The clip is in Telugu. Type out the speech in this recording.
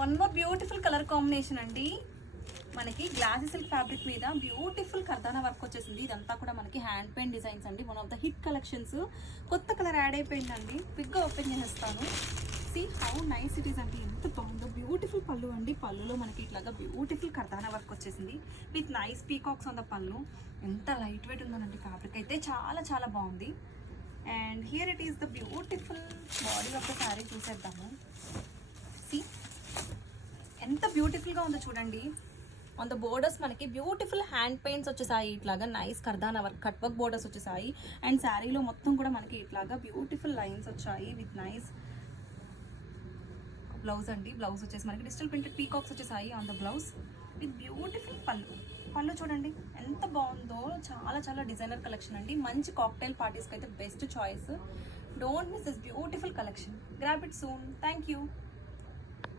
One more beautiful colour combination అండి. మనకి గ్లాసీ సిల్క్ ఫ్యాబ్రిక్ మీద బ్యూటిఫుల్ కర్దానా వర్క్ వచ్చేసింది. ఇదంతా కూడా మనకి హ్యాండ్ పెయింట్ డిజైన్స్ అండి. One of the hit collections. కొత్త కలర్ యాడ్ అయిపోయిందండి. క్విక్గా ఓపెన్ చేసేస్తాను. See how nice it is అండి. ఎంత బాగుందో. బ్యూటిఫుల్ పళ్ళు అండి. పళ్ళులో మనకి ఇట్లాగా బ్యూటిఫుల్ కర్దానా వర్క్ వచ్చేసింది with nice peacocks on the పళ్ళు. ఎంత లైట్ వెయిట్ ఉందోనండి. ఫ్యాబ్రిక్ అయితే చాలా చాలా బాగుంది. And here it is the beautiful body of the sari. చూసేద్దాము. సీ ఎంత బ్యూటిఫుల్గా ఉందో చూడండి. ఆన్ ద బోర్డర్స్ మనకి బ్యూటిఫుల్ హ్యాండ్ పెయింట్స్ వచ్చేసాయి. ఇట్లాగా నైస్ కర్దానా వర్క్ కట్ వర్క్ బోర్డర్స్ వచ్చేసాయి. అండ్ శారీలో మొత్తం కూడా మనకి ఇట్లాగా బ్యూటిఫుల్ లైన్స్ వచ్చాయి విత్ నైస్ బ్లౌజ్ అండి. బ్లౌజ్ వచ్చేసి మనకి డిజిటల్ ప్రింటెడ్ పీకాక్స్ వచ్చేసాయి on the blouse with beautiful పళ్ళు. పళ్ళు చూడండి ఎంత బాగుందో. చాలా చాలా డిజైనర్ కలెక్షన్ అండి. మంచి కాక్టైల్ పార్టీస్కి అయితే best choice. Don't miss this beautiful collection. Grab it soon. Thank you.